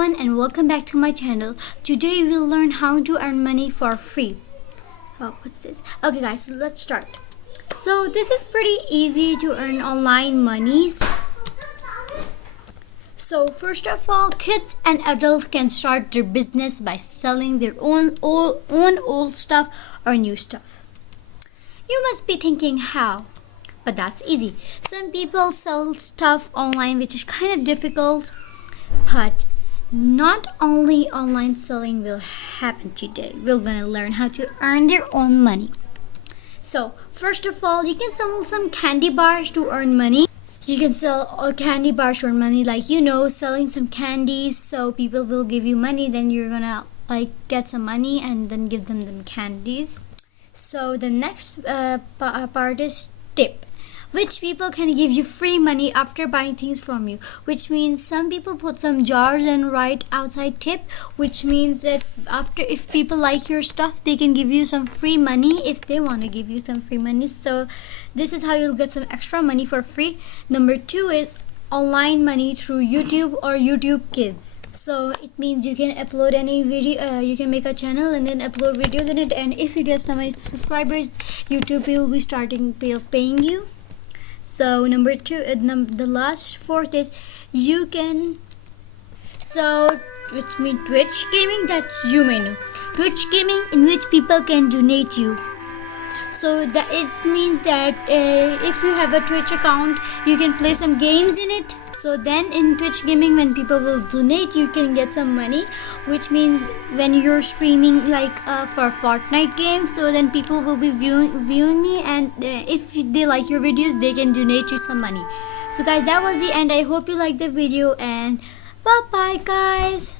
everyone and welcome back to my channel. Today we'll learn how to earn money for free. Oh, what's this? Okay guys, so let's start. So this is pretty easy to earn online monies. So first of all, kids and adults can start their business by selling their own old stuff or new stuff. You must be thinking how, but that's easy. Some people sell stuff online which is kind of difficult. But not only online selling will happen today. We're gonna learn how to earn their own money. So first of all, you can sell some candy bars to earn money. You can sell candy bars to earn money, like selling some candies. So people will give you money, then you're gonna get some money and then give them candies. So the next part is tip, which people can give you free money after buying things from you, which means some people put some jars and write outside tip, which means that if people like your stuff, they can give you some free money if they want to give you some free money. So this is how you'll get some extra money for free. Number 2 is online money through YouTube or YouTube Kids. So it means you can upload any video, you can make a channel and then upload videos in it, and if you get so many subscribers, YouTube will be starting paying you. So number 2, the last fourth is you can, which means Twitch gaming, that you may know. Twitch gaming in which people can donate you. So that it means that if you have a Twitch account, you can play some games in it. So then in Twitch gaming, when people will donate, you can get some money, which means when you're streaming for Fortnite games, so then people will be viewing me, and if they like your videos, they can donate you some money. So guys, that was the end. I hope you liked the video, and bye bye guys.